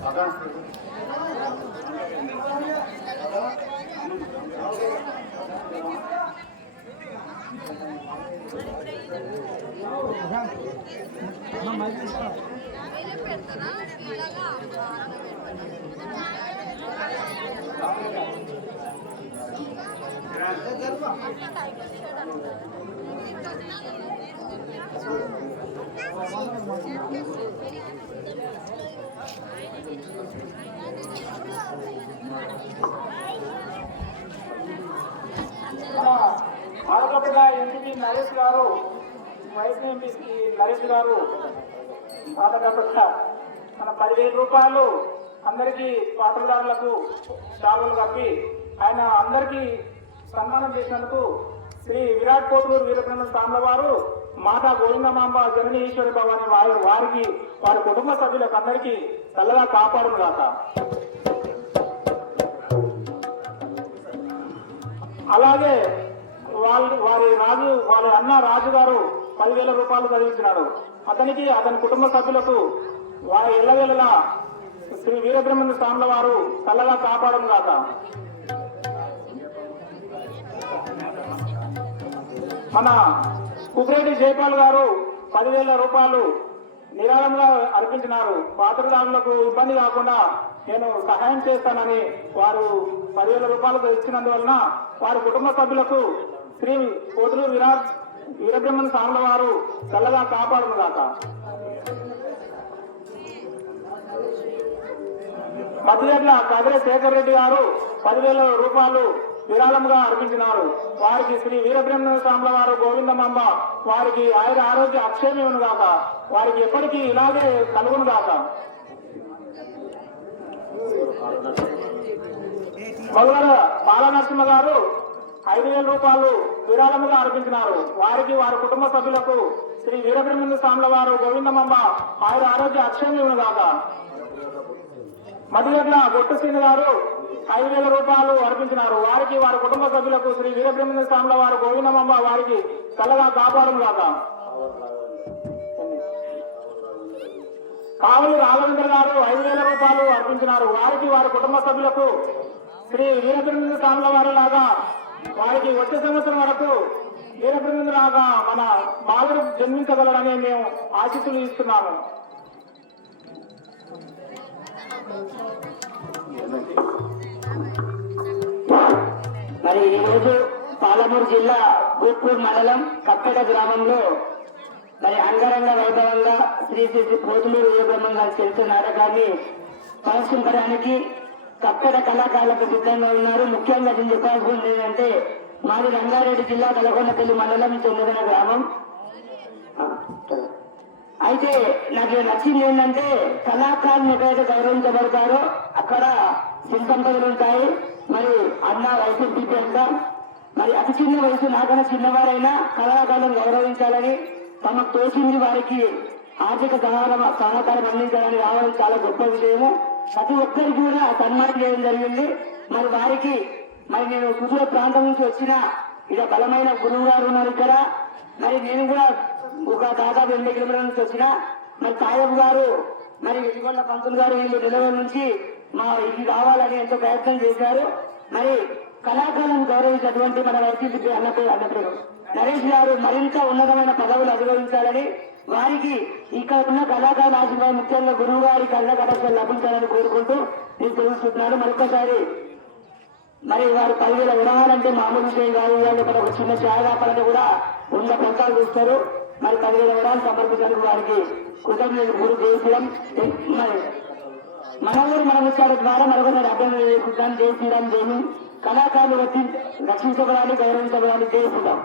அதான் மைக்கு కూడా ఎంపీ నరేష్ గారు వైస్ ఎంపీ నరేష్ గారు ఆడపడ్డ మన పదివేల రూపాయలు అందరికీ పాత్రదారులకు శాలువలు కప్పి ఆయన అందరికీ సన్మానం చేసినందుకు శ్రీ విరాట్ కోటూరు వీరబ్రహ్మ స్వాముల వారు మాతా గోవిందమాంబ జనని ఈశ్వరి భవాని వారి వారికి వారి కుటుంబ సభ్యులకు అందరికీ చల్లగా కాపాడును గాక. అలాగే వాళ్ళు వారి రాజు వాళ్ళ అన్న రాజు గారు పదివేల రూపాయలు చదివించినాడు. అతనికి అతని కుటుంబ సభ్యులకు వారి ఇళ్ళవేళలా శ్రీ వీరబ్రహ్మణ్య స్వాముల వారు చల్లగా కాపాడం గాక మన కుబ్రెడ్డి జైపాల్ గారు పదివేల రూపాయలు నిరాళంగా అర్పించినారు. పాత్రదారులకు ఇబ్బంది కాకుండా నేను సహాయం చేస్తానని వారు పదివేల రూపాయలు ఇచ్చినందువలన వారి కుటుంబ సభ్యులకు శ్రీ కోతులు విరాట్ వీరబ్రహ్మణ స్వాముల వారు చల్లగా కాపాడును గాక మధ్యగట్ల కదిరే శేఖర్ రెడ్డి గారు పదివేల రూపాయలు విరాళంగా అర్పించినారు. వారికి శ్రీ వీరబ్రహ్మణ స్వాముల వారు గోవిందమ్మ వారికి ఆయన ఆరోగ్య అక్షేమమును గాక వారికి ఎప్పటికీ ఇలాగే కలుగును గాక మొదలర బాలనరసింహ గారు ఐదు వేల రూపాయలు విరాళముగా అర్పించినారు. వారికి వారి కుటుంబ సభ్యులకు శ్రీ వీరబ్రహ్మ స్వాముల వారు గోవిందమ్మ ఆయన ఆరోగ్య అక్షేమమును గాక మధుగడ్ల గొట్టు శ్రీని గారు ఐదు వేల రూపాయలు అర్పించినారు. వారికి వారి కుటుంబ సభ్యులకు శ్రీ వీరబ్రహ్మ స్వాముల వారు గోవిందమ్మ వారికి చల్లగా కాపాడు గాక కావలి రాఘవేంద్ర గారు ఐదు వేల రూపాయలు అర్పించినారు. వారికి వారి కుటుంబ సభ్యులకు శ్రీ వీరబ్రహ్మ స్వాముల వారి లాగా వారికి వచ్చే సంవత్సరం వరకు వీరబ్రహ్మ లాగా మన బాలుడు జన్మించగలరని మేము ఆశితులు ఇస్తున్నాము. మరి ఈ రోజు పాలమూరు జిల్లా గూపూర్ మండలం కప్పెడ గ్రామంలో మరి అంగరంగ వైభవంగా శ్రీ శ్రీ శ్రీ పోతులూరు వీరబ్రహ్మం గారు చేసే నాటకాన్ని కప్పెడ కళాకారులకు సిద్ధంగా ఉన్నారు. ముఖ్యంగా నేను చెప్పాల్సింది ఏంటంటే మాది రంగారెడ్డి జిల్లా కలకొండపల్లి మండలం చెందిన గ్రామం. అయితే నాకు నచ్చింది ఏంటంటే కళాకారులు ఎక్కడైతే గౌరవించబడతారో అక్కడ శిల్పంపదలు ఉంటాయి. మరి అన్న వయసు ఎంత మరి అతి చిన్న వయసు నాకన్నా చిన్నవారైనా కళాకారులను గౌరవించాలని తమకు తోచింది వారికి ఆర్థిక సహాయం సహకారం అందించాలని రావడం చాలా గొప్ప విషయము ప్రతి ఒక్కరికి కూడా సన్మానం చేయడం జరిగింది. మరి వారికి మరి నేను కుదుర ప్రాంతం నుంచి వచ్చిన ఇక బలమైన గురువు గారు ఉన్నారు ఇక్కడ. మరి నేను కూడా ఒక దాదాపు ఎనిమిది కిలోమీటర్ల నుంచి వచ్చిన. మరి తాయబు గారు మరి వెలిగొండ పంతులు గారు వీళ్ళు నిలవల నుంచి మా ఇది రావాలని ఎంతో ప్రయత్నం చేశారు. మరి కళాకారులను గౌరవించినటువంటి మన వైసీపీ అన్నపేరు అన్నపేరు. నరేష్ గారు మరింత ఉన్నతమైన పదవులు అనుభవించాలని వారికి ఇక్కడ ఉన్న కళాకారుల ఆశీర్వాదం ముఖ్యంగా గురువు గారి కళ్ళ కడపలు లభించాలని కోరుకుంటూ నేను తెలుస్తున్నాను. మరొకసారి మరి వారు పదివేల విరాళాలంటే మామూలు విషయం కాదు. ఇక్కడ ఒక చిన్న ఛాయ వ్యాపారాన్ని కూడా ఉన్న పంచాలు చూస్తారు మరి పదివేల విరాళాలు సమర్పించడానికి వారికి కృతజ్ఞతలు గురు చేయించడం మరి మన ఊరు మన విషయాల ద్వారా మరొకసారి అర్థం చేసుకుంటాం జై శ్రీరామ్ కళాకారులు వచ్చి రక్షించబడాలి గౌరవించబడాలి. చేసుకుంటాం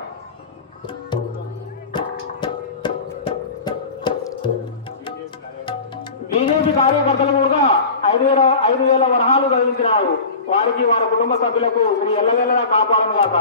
కార్యకర్తలు కూడా ఐదు వేల ఐదు వేల వరహాలు చదివించినారు వారికి వారి కుటుంబ సభ్యులకు శ్రీ ఎల్లవేళగా కాపాడను కాక